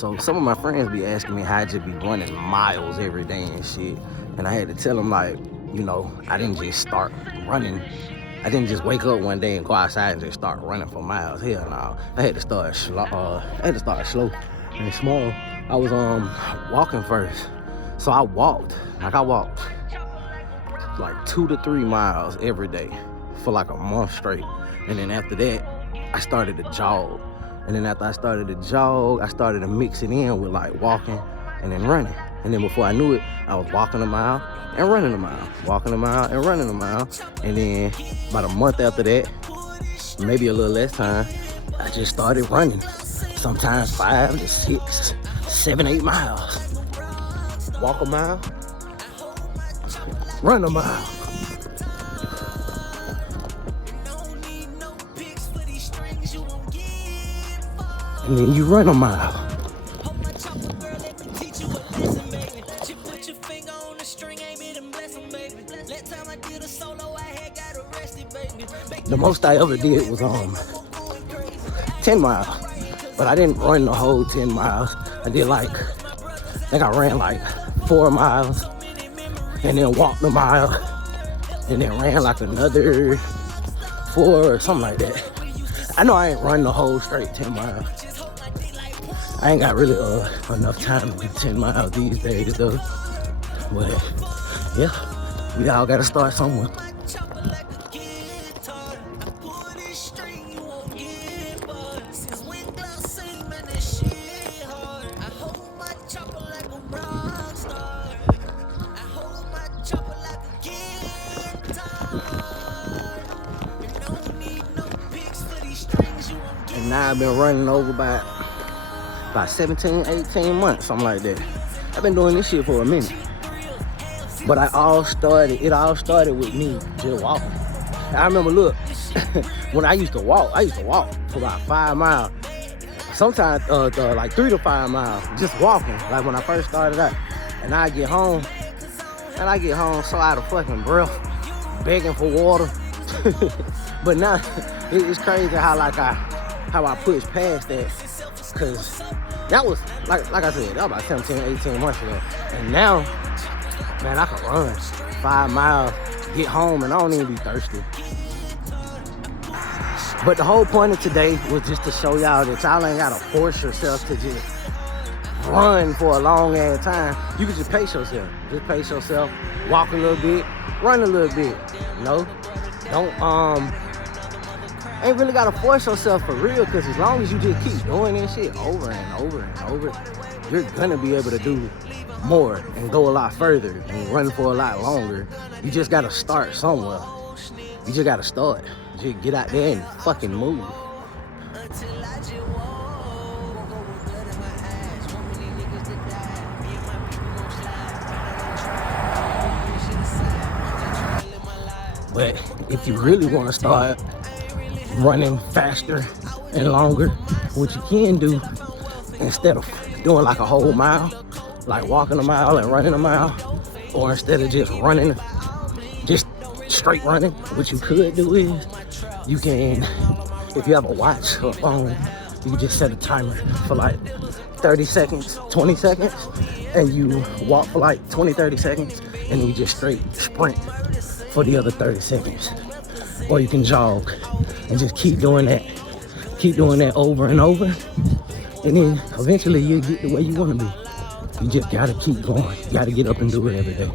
So some of my friends be asking me how I just be running miles every day and shit. And I had to tell them, like, you know, I didn't just start running. I didn't just wake up one day and go outside and just start running for miles. Hell no. I had to start slow. And small. I was walking first. So I walked like 2 to 3 miles every day for like a month straight. And then after that, I started to jog. And then after I started to jog, I started to mix it in with like walking and then running. And then before I knew it, I was walking a mile and running a mile, walking a mile and running a mile. And then about a month after that, maybe a little less time, I just started running. Sometimes 5 to 6, 7, 8 miles. Walk a mile, run a mile. And then you run a mile. The most I ever did was 10 miles, but I didn't run the whole 10 miles. I did I think I ran like 4 miles, and then walked a mile, and then ran like another 4 or something like that. I know I ain't run the whole straight 10 miles. I ain't got really enough time to do 10 miles these days though. But yeah, we all gotta start somewhere. And now I've been running over by about 17, 18 months, something like that. I've been doing this shit for a minute. But it all started with me just walking. I remember, look, when I used to walk for about 5 miles. Sometimes like 3 to 5 miles, just walking, like when I first started out. And I get home so out of fucking breath, begging for water. But now, it's crazy how I pushed past that. Cause that was, like I said, that was about 17, 18 months ago. And now, man, I can run 5 miles, get home, and I don't even be thirsty. But the whole point of today was just to show y'all that y'all ain't gotta force yourself to just run for a long ass time. You can just pace yourself. Just pace yourself, walk a little bit, run a little bit. No, don't, ain't really gotta force yourself for real, cause as long as you just keep doing this shit over and over and over, you're gonna be able to do more and go a lot further and run for a lot longer. You just gotta start somewhere. You just gotta start. Just get out there and fucking move. But if you really want to start running faster and longer, what you can do, instead of doing like a whole mile, like walking a mile and running a mile, or instead of just running, just straight running, what you could do is, you can, if you have a watch or a phone, you can just set a timer for like 30 seconds, 20 seconds, and you walk for like 20, 30 seconds, and you just straight sprint for the other 30 seconds. Or you can jog and just keep doing that. Keep doing that over and over, and then eventually you'll get to where you want to be. You just gotta keep going. You gotta get up and do it every day.